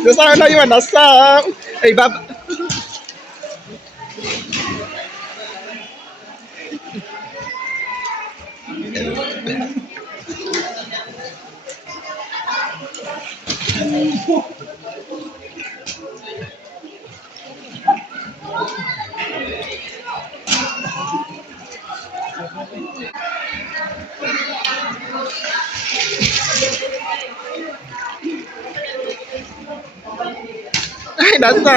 Gusto ko na yun, nasa. Ay, ay, nasa.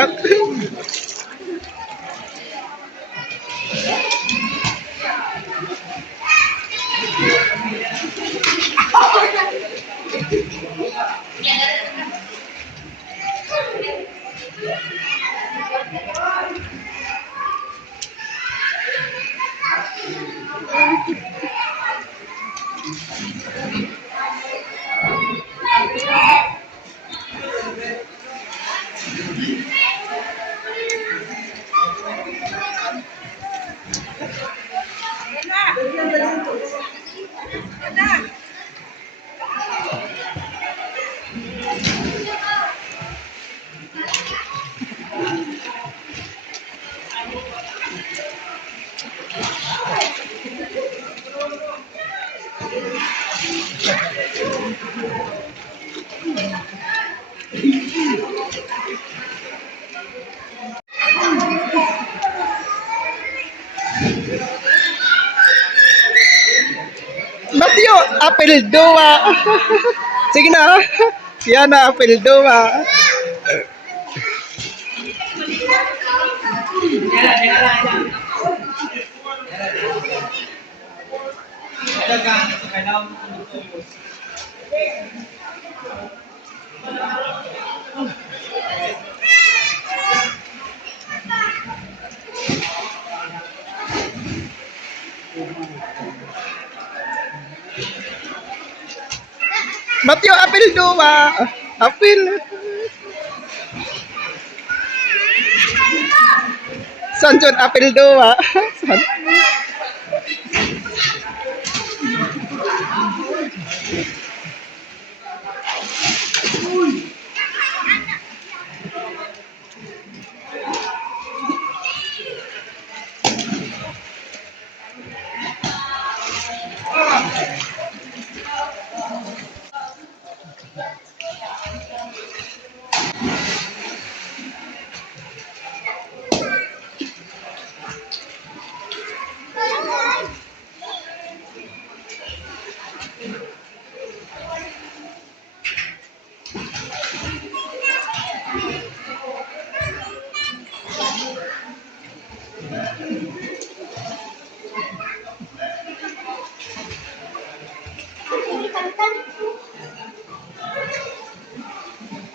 Matyo, apel doa. Sige na. Yan na, apel doa. Matyo, apel doa. Apel. Sanjot, apel doa.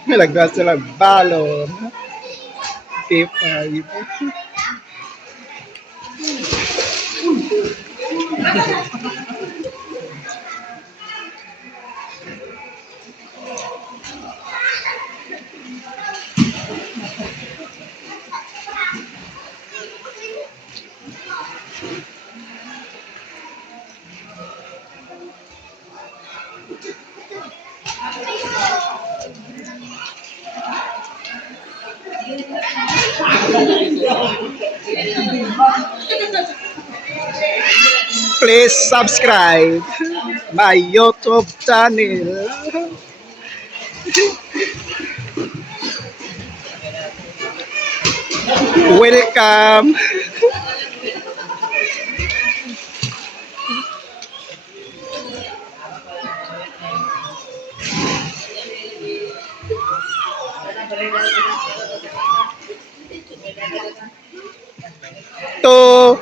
Nilagwas sila balon. P5. Please subscribe my YouTube channel. Welcome. To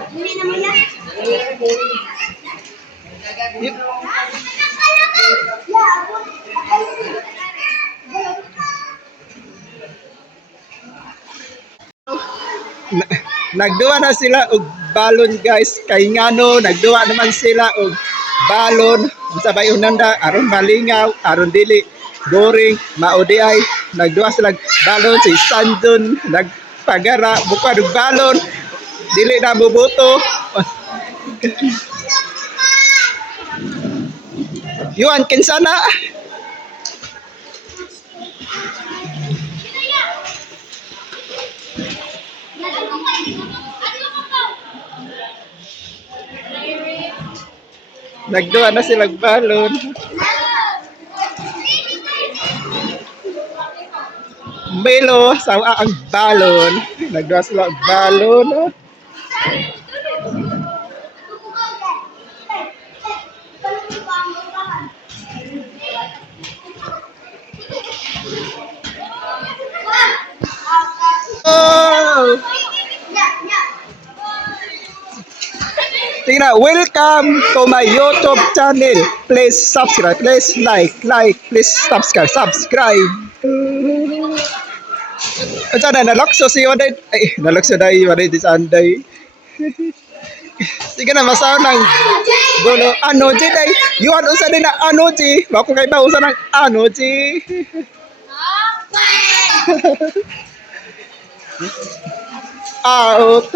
nagduwa na sila og balon guys, kay ngano nagduwa naman sila og balon sabay unanda aron malingaw aron dili boring maudi ay nagduwa sila balon si Sanjon nagpagara bukad og balon Dili na bubuto. Yuan, kinsa na? Nagduwa na silang balon. Melo, sawa ang balon. Nagduwa sila ang balon. Oh. Oh! Tingnan, welcome to my YouTube channel. Please subscribe, please like, please subscribe. At sana nalakso si Waday. Ay, nalakso na Waday di sanday. Sige na, masaw ng gulo. Ano, G, day. Yuan, usa din na ano, G. Bako kay ba, usa ng ano, G. Out.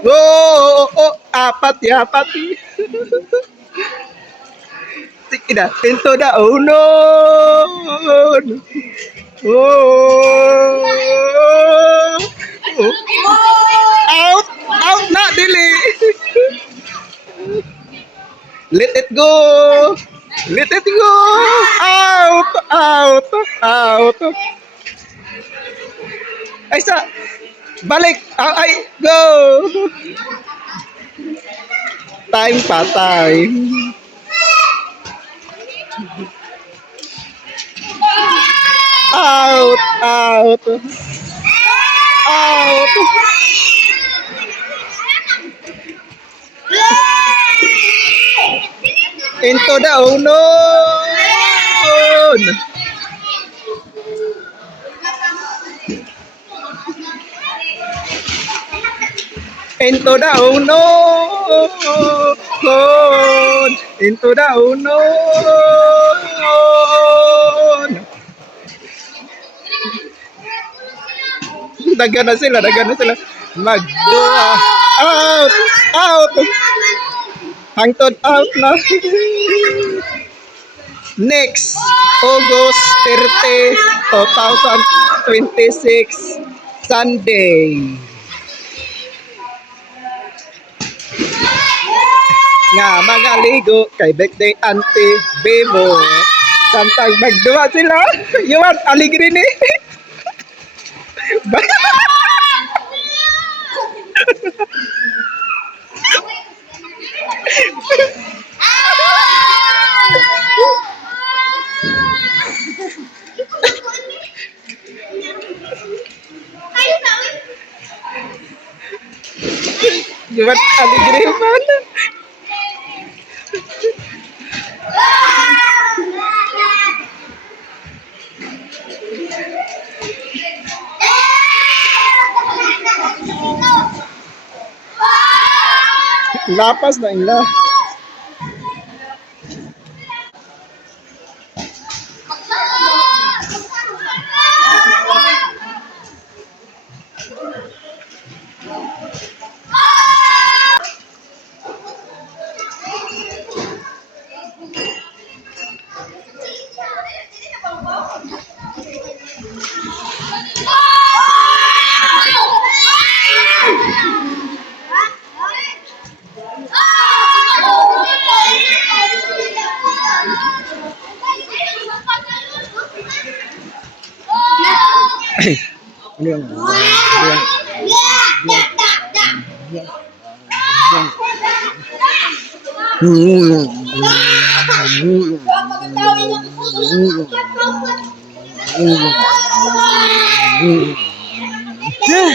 Oh, apat ya, apat. Sige na, pinto na, oh no! Oh! Out! Out na, dili! Let it go! Let it go! Out! Out! Out! Ay, sa! Balik! Ay, go! Time pa, time. Out! Out! Out! Into the unknown! Into the unknown! Into the unknown! Dagan na sila, dagan na sila. Out! Out! Hangtod out na. Next, August 30, 2026, Sunday. Nga mga ligo kay birthday Auntie Bebo. Samtang magduwa sila. Yuan, aligri ni. Yuan, aligri man. Lapas na ila. Hmm.